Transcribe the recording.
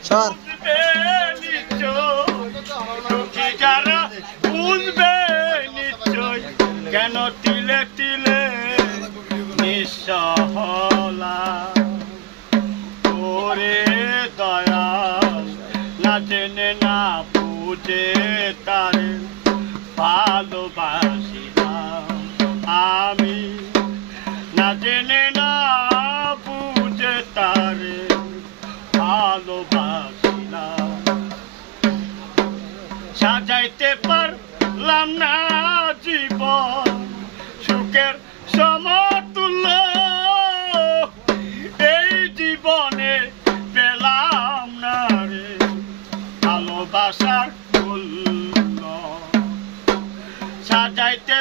বুঝবে নিশ্চয় দুঃখী যারা বুঝবে নিশ্চয় কেন তিলে তিলে নিঃসহলা ওরে দয়াল না জেনে না বুঝে তারে ভালোবাসিলাম আমি না জেনে না বুঝে তারে ভালোবাসিলাম সাজাইতে পারলাম না জীবন সুখের সমতুল্য এই জীবনে পেলাম না রে ভালোবাসার মূল্য সাজাইতে